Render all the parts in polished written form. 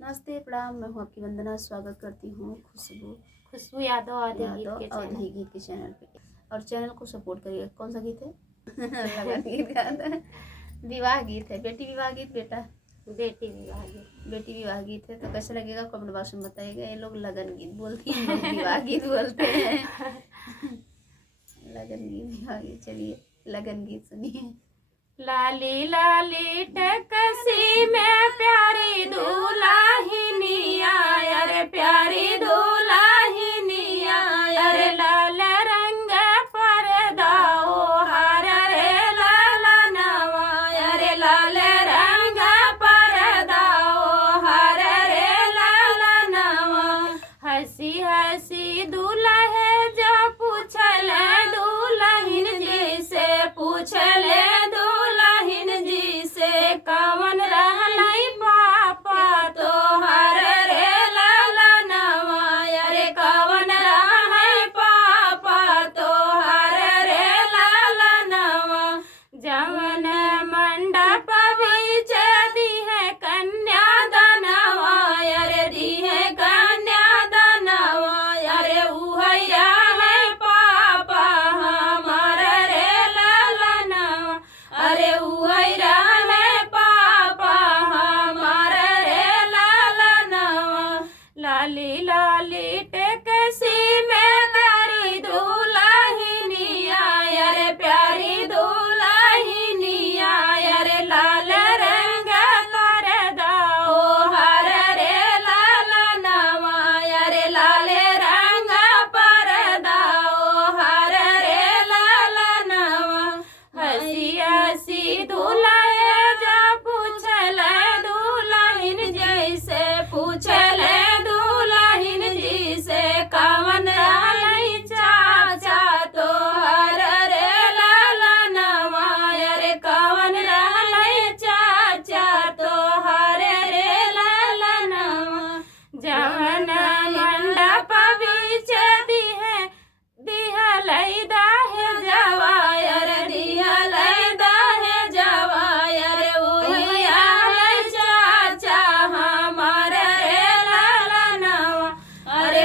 नमस्ते प्रणाम, मैं हूँ आपकी वंदना। स्वागत करती हूँ खुशबू यादव अवधि गीत के चैनल पे। और चैनल को सपोर्ट करिए। कौन सा गीत है? लगन गीत गाता है, विवाह गीत है। बेटी विवाह गीत, बेटी विवाह गीत। बेटी विवाह गीत है। तो कैसे लगेगा कमेंट बॉक्स में बताइएगा। ये लोग लगन गीत बोलती हैं, लोग विवाह गीत बोलते हैं। लगन गीत, विवाह गीत। चलिए लगन गीत सुनिए। लाली लाली टकसी में प्यारी दुल्हनिया, अरे प्यारी दुल्हनिया, अरे लाल रंग पर्दा ओढ़ रे लाला नवा, अरे लाल रंग पर्दा ओढ़ रे लाला नवा। हंसी हंसी दुल्हे जो पूछल दुल्हन जी से, पूछले कवन रहलई पापा तोहर रे लाला नवा, अरे कवन रहलई पापा तोहर रे लाला नवा। जवन मंडप बीच दी है कन्या दानवा, अरे दी है कन्या दानवा, अरे उहैया है पापा हमार रे लाला नवा, अरे उहैया लाली लाली टकसी में प्यारी दुल्हनिया, अरे प्यारी दुल्हनिया, अरे लाल रंग पर्दा ओढ़ रे लाला नवा, अरे लाल रंग पर्दा ओढ़ रे लाला नवा। हंसी हंसी दुल्हे जो पूछल दुल्हन जैसे, पूछल कवन रहलई चाचा तोहर रे लाला नवा, अरे कवन रहलई चाचा तोहर रे लाला नवा। जवन मंडप बीच दिहलई दाहे जवा, अरे दिहलई दाहे जवा, अरे उहिया चाचा हमार रे लाला नवा, अरे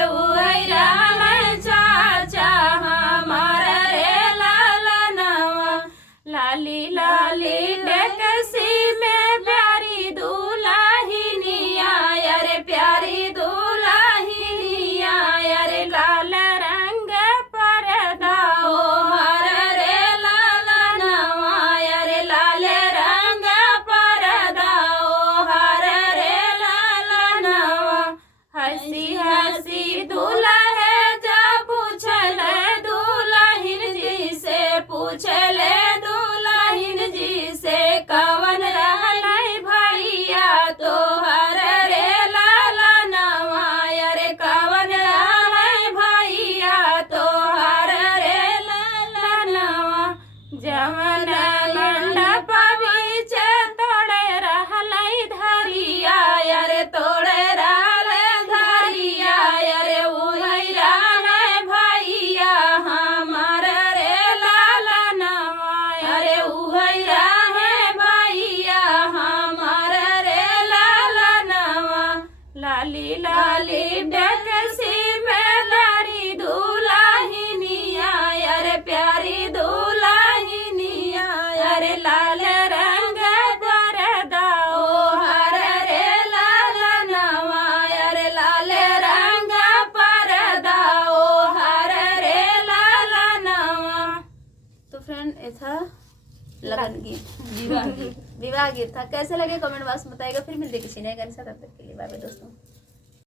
लाली लाली टकसी में प्यारी दुल्हनिया, अरे प्यारी दुल्हनिया, अरे लाल रंग पर्दा ओढ़ रे लाला नवा, अरे लाल रंग पर्दा ओढ़ रे लाला नवा। हंसी हंसी दुल्हे जो पूछल दुल्हन जी से, पूछले कवन रहलई भैया तोहर रे लाला नवा, अरे कवन रहलई भैया तोहर रे लाला नवा। जवन मंडप बीच तोड़े रहलई धरिया, अरे तोड़े रहले धरिया, अरे उहैया है भैया हमार रे लाला नवा, अरे उहैया लाली लाली टकसी में लारी दुल्हनिया, अरे प्यारी दुल्हनिया, अरे लाल रंग पर्दा ओढ़ रे लाला नवा, अरे लाल रंग पर्दा ओढ़ रे लाला नवा। तो फ्रेंड ये था लगन गीत, विवाह गीत था। कैसे लगे कमेंट बॉक्स में बताइएगा। फिर मिलते किसी नए गाने के साथ। तब तक के लिए बाय बाय दोस्तों।